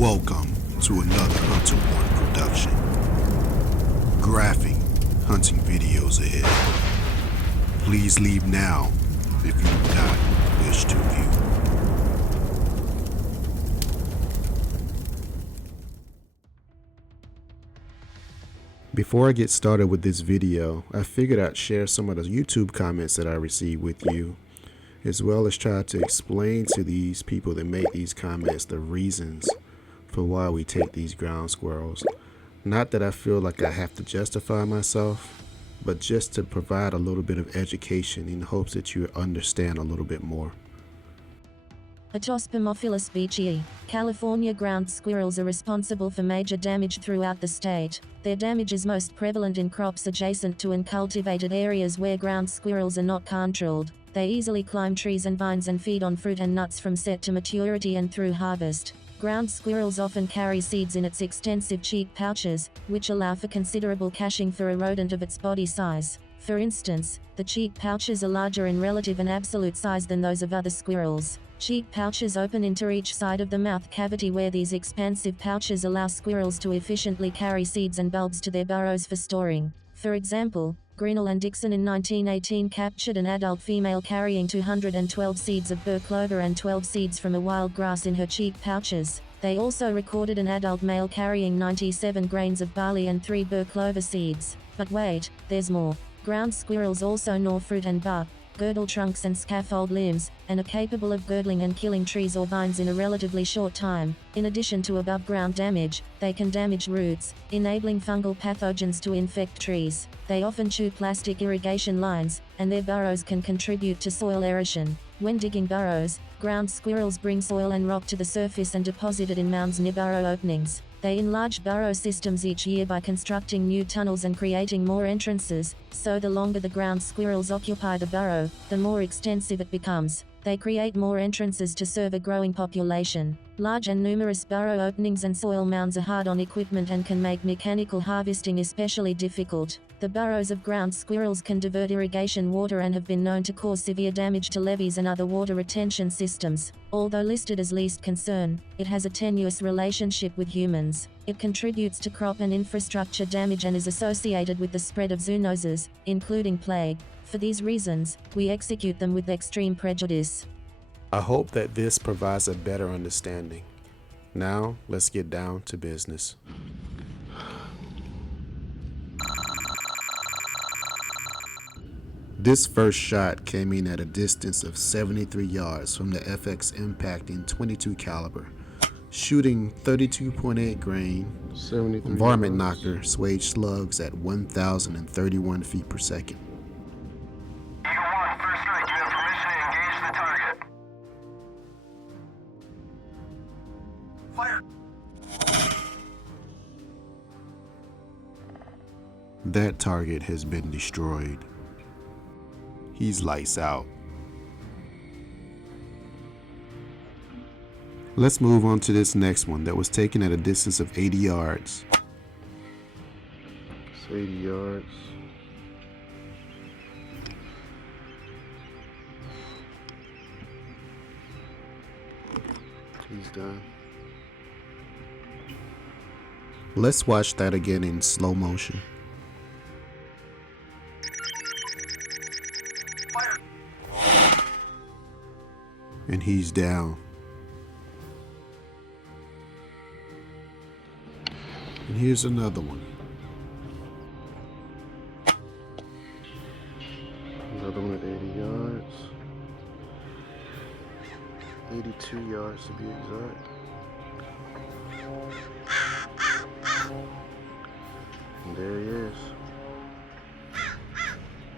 Welcome to another HunterOne production. Graphic hunting videos ahead. Please leave now if you do not wish to view. Before I get started with this video, I figured I'd share some of the YouTube comments that I received with you, as well as try to explain to these people that make these comments the reasons for why we take these ground squirrels. Not that I feel like I have to justify myself, but just to provide a little bit of education in hopes that you understand a little bit more. Otospermophilus beecheyi, California ground squirrels are responsible for major damage throughout the state. Their damage is most prevalent in crops adjacent to uncultivated areas where ground squirrels are not controlled. They easily climb trees and vines and feed on fruit and nuts from set to maturity and through harvest. Ground squirrels often carry seeds in its extensive cheek pouches, which allow for considerable caching for a rodent of its body size. For instance, the cheek pouches are larger in relative and absolute size than those of other squirrels. Cheek pouches open into each side of the mouth cavity where these expansive pouches allow squirrels to efficiently carry seeds and bulbs to their burrows for storing. For example, Grinnell and Dixon in 1918 captured an adult female carrying 212 seeds of burr clover and 12 seeds from a wild grass in her cheek pouches. They also recorded an adult male carrying 97 grains of barley and 3 burr clover seeds. But wait, there's more. Ground squirrels also gnaw fruit and bark, girdle trunks and scaffold limbs, and are capable of girdling and killing trees or vines in a relatively short time. In addition to above-ground damage, they can damage roots, enabling fungal pathogens to infect trees. They often chew plastic irrigation lines, and their burrows can contribute to soil erosion. When digging burrows, ground squirrels bring soil and rock to the surface and deposit it in mounds near burrow openings. They enlarge burrow systems each year by constructing new tunnels and creating more entrances, so the longer the ground squirrels occupy the burrow, the more extensive it becomes. They create more entrances to serve a growing population. Large and numerous burrow openings and soil mounds are hard on equipment and can make mechanical harvesting especially difficult. The burrows of ground squirrels can divert irrigation water and have been known to cause severe damage to levees and other water retention systems. Although listed as least concern, it has a tenuous relationship with humans. It contributes to crop and infrastructure damage and is associated with the spread of zoonoses, including plague. For these reasons, we execute them with extreme prejudice. I hope that this provides a better understanding. Now, let's get down to business. This first shot came in at a distance of 73 yards from the FX Impact in .22 caliber, shooting 32.8 grain Varmint Knocker swage slugs at 1,031 feet per second. Eagle 1, first strike, you have permission to engage the target. Fire! That target has been destroyed. He's lights out. Let's move on to this next one that was taken at a distance of 80 yards. It's 80 yards. He's done. Let's watch that again in slow motion. And he's down. And here's another one. Another one at 80 yards. 82 yards to be exact. And there he is.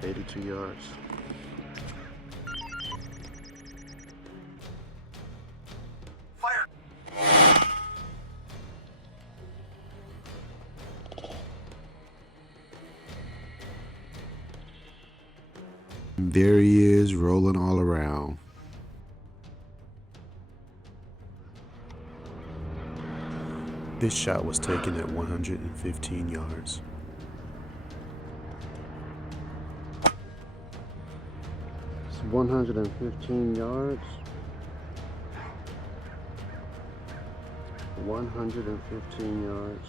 82 yards. There he is, rolling all around. This shot was taken at 115 yards. It's 115 yards. 115 yards.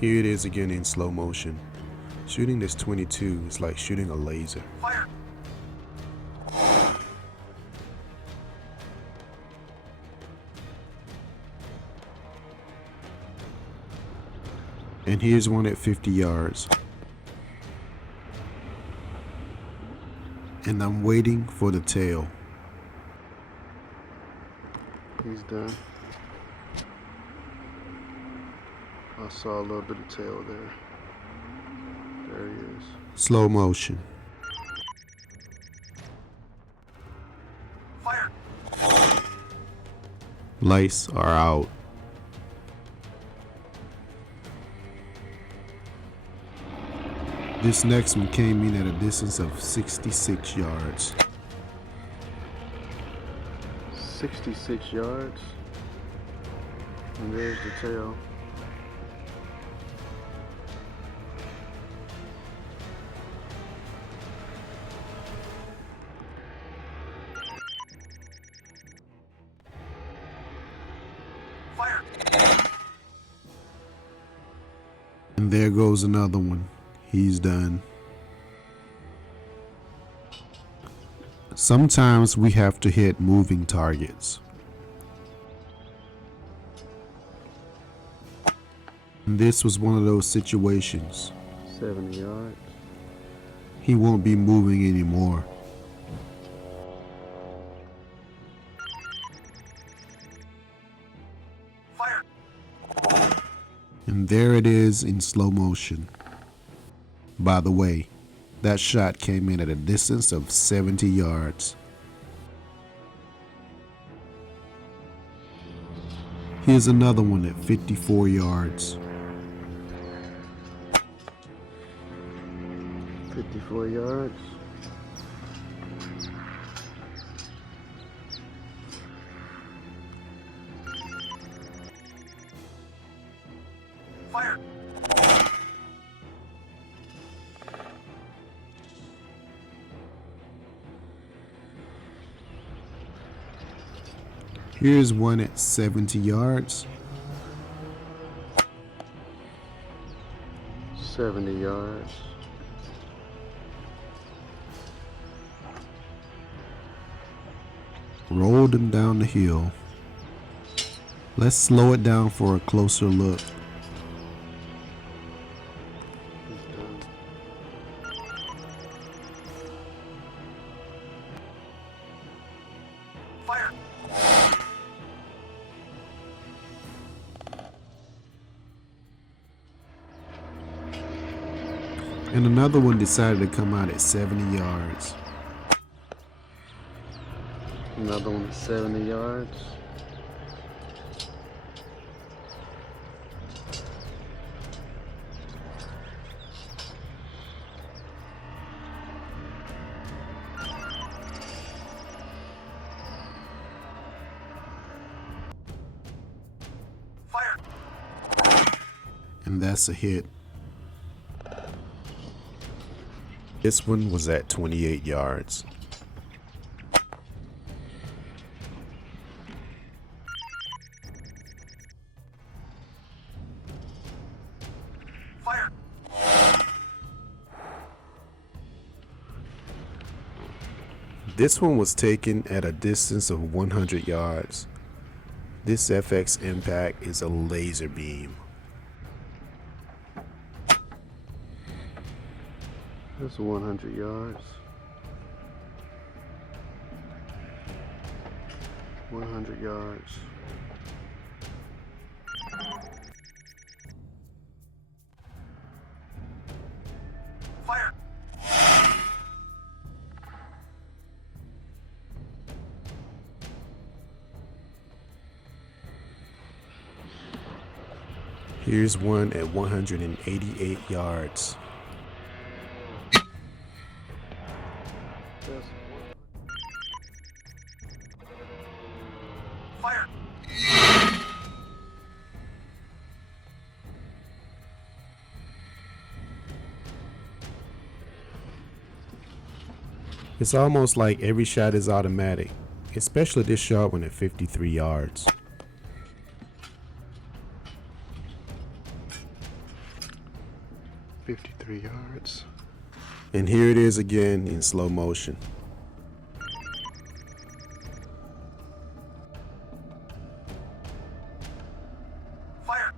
Here it is again in slow motion. Shooting this 22 is like shooting a laser. Fire! And here's one at 50 yards. And I'm waiting for the tail. He's done. I saw a little bit of tail there. There he is. Slow motion. Fire! Lights are out. This next one came in at a distance of 66 yards. 66 yards. And there's the tail. Fire! And there goes another one. He's done. Sometimes we have to hit moving targets. And this was one of those situations. 70 yards. He won't be moving anymore. Fire! And there it is in slow motion. By the way, that shot came in at a distance of 70 yards. Here's another one at 54 yards. 54 yards. Fire! Here's one at 70 yards. 70 yards. Rolled him down the hill. Let's slow it down for a closer look. Fire! And another one decided to come out at 70 yards. Another one at 70 yards. Fire! And that's a hit. This one was at 28 yards. Fire! This one was taken at a distance of 100 yards. This FX Impact is a laser beam. That's 100 yards. 100 yards. Fire! Here's one at 188 yards. Fire! It's almost like every shot is automatic, especially this shot one at 53 yards. Yards. And here it is again in slow motion. Fire!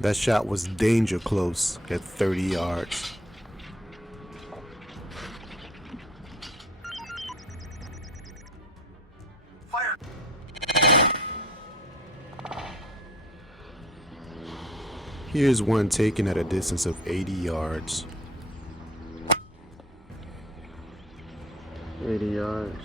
That shot was danger close at 30 yards. Fire! Here's one taken at a distance of 80 yards. 80 yards.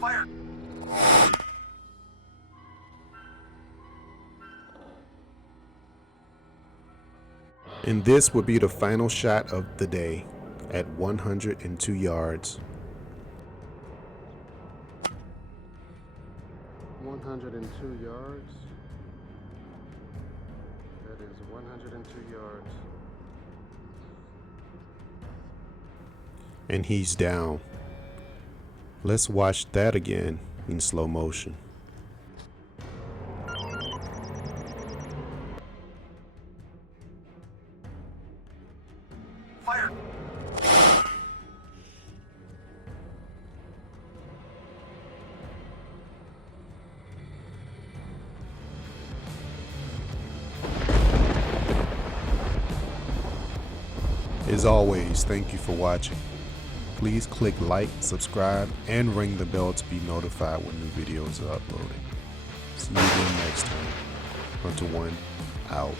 Fire! And this would be the final shot of the day at 102 yards. 102 yards. That is 102 yards. And he's down. Let's watch that again in slow motion. Fire! As always, thank you for watching. Please click like, subscribe, and ring the bell to be notified when new videos are uploaded. See you again next time. HunterOne out.